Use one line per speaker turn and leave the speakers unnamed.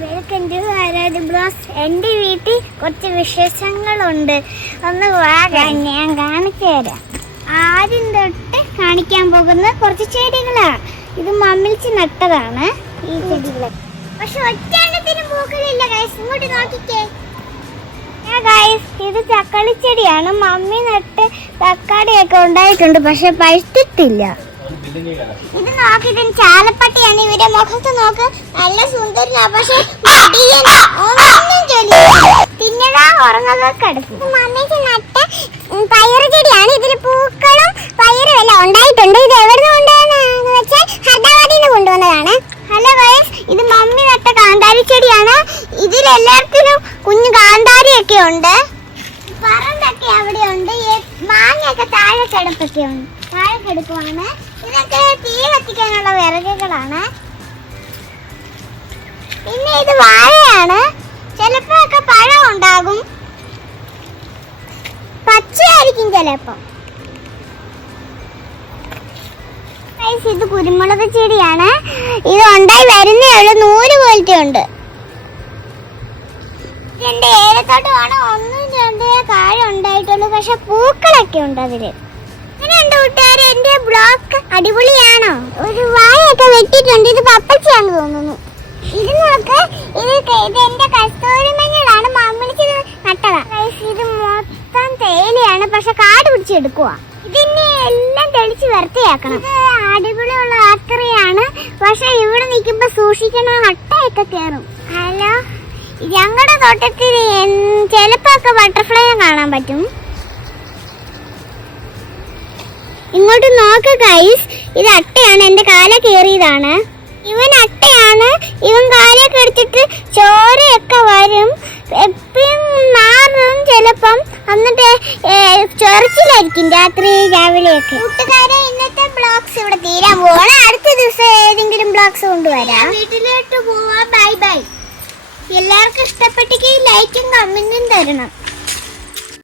Welcome to ആരാധി blows എന്റെ വീട്ടിൽ കുറച്ച് വിശേഷങ്ങളുണ്ട്. ഒന്ന് വാ ഞാൻ കാണിച്ചു തരാം. ആദ്യം തൊട്ട് കാണിക്കാൻ പോകുന്ന കുറച്ച് ചെടികളാണ്. ഇത് മമ്മിച്ച് നട്ടതാണ് ഈ ചെടികൾ പക്ഷെ ഒറ്റത്തിന് പൂക്കളില്ല ഗൈസ് ഇങ്ങോട്ട് നോക്കിക്കേ. ഇത് തക്കാളി ചെടിയാണ്. മമ്മി നട്ട് തക്കാളിയൊക്കെ ഉണ്ടായിട്ടുണ്ട് പക്ഷെ പഴുത്തിട്ടില്ല. ഇത് നോക്ക് ഇതിന് ചാലപ്പട്ടിയാണ്. ഇവരുടെ മുഖത്ത് നോക്ക്. നല്ല സുന്ദരനാ പക്ഷെ. ഒന്നും ചൊല്ലില്ല. തിന്നതാ ഉറങ്ങുക കിടക്കും മമ്മിക്ക് നട്ട പയറ് ചെടിയാണ്. ഇതിൽ പൂക്കളും പയറും എല്ലാം ഉണ്ടായിട്ടുണ്ട്. ഇത് എവിടെ നിന്ന് വെച്ചാൽ ഹൈദരാബാദിൽ നിന്ന് കൊണ്ടുവന്നതാണ്. ഹലോ ഗൈസ് ഇത് മമ്മി നട്ട കാന്താരി ചെടിയാണ്. ഇതിലെല്ലാത്തിനും കുഞ്ഞു കാന്താരിയൊക്കെ ഉണ്ട്. പറമ്പൊക്കെ അവിടെ ഉണ്ട് മാങ്ങയൊക്കെ താഴെ കിടപ്പൊക്കെ ഉണ്ട്. താഴെ കിടക്കുവാണ്. ഇതൊക്കെ തീ കത്തിക്കാനുള്ള വിറകുകളാണ്. പിന്നെ ഇത് വാഴയാണ്. ചിലപ്പോ ഒക്കെ പഴം ഉണ്ടാകും. പച്ചയായിരിക്കും ചിലപ്പോ. ഇത് കുരുമുളക് ചെടിയാണ്. ഇത് ഉണ്ടായി വരുന്നേ ഉള്ളൂ. നൂറ് പോലത്തെ ഉണ്ട്. ഏലത്തോട്ട് വേണം ഒന്നും രണ്ട് കായ ഉണ്ടായിട്ടുള്ളൂ. പക്ഷെ പൂക്കളൊക്കെ ഉണ്ട് അതിൽ. കൂട്ടുകാരെ എന്റെ ബ്ലോക്ക് അടിപൊളിയാണോ? ഒരു വായൊക്കെ വെട്ടിയിട്ടുണ്ട് ഇത് പപ്പച്ചയാന്ന് തോന്നുന്നു. ഇത് നോക്ക് ഇത് ഇത് എന്റെ കസ്തൂരി മഞ്ഞളാണ് മമ്മിളിച്ച് നട്ടതാ. ഇത് മൊത്തം തേയിലയാണ് പക്ഷെ കാട് പിടിച്ചെടുക്കുക ഇതിനെ എല്ലാം തെളിച്ച് വെറുതെയാക്കണം ഇത് അടിപൊളിയുള്ള ആക്രിയാണ് പക്ഷെ ഇവിടെ നിൽക്കുമ്പോ സൂക്ഷിക്കണം ഹട്ടയൊക്കെ കയറും ഹലോ ഞങ്ങളുടെ തോട്ടത്തിൽ ചിലപ്പോ ഒക്കെ ബട്ടർഫ്ലൈ കാണാൻ പറ്റും. ഇങ്ങോട്ട് നോക്ക് ഗൈസ് ഇത് അട്ടയാണ്. എന്റെ കാല കയറിയതാണ്. ഇവൻ അട്ടയാണ്. ഇവൻ കാലൊക്കെ എടുത്തിട്ട് ചോരയൊക്കെ വരും. എപ്പോഴും മാറും ചിലപ്പം. എന്നിട്ട് ചൊറിച്ചിലായിരിക്കും രാത്രി രാവിലെയൊക്കെ. കൂട്ടുകാരെ ഇന്നത്തെ ബ്ലോഗ്സ് ഇവിടെ തീരാൻ പോവാണ് അടുത്ത ദിവസം ഏതെങ്കിലും ബ്ലോഗ്സ് കൊണ്ടുവരാം. വീട്ടിലോട്ട് പോവാ. ബൈ ബൈ എല്ലാവർക്കും ഇഷ്ടപ്പെട്ടെങ്കിൽ ലൈക്കും കമന്റും തരണം.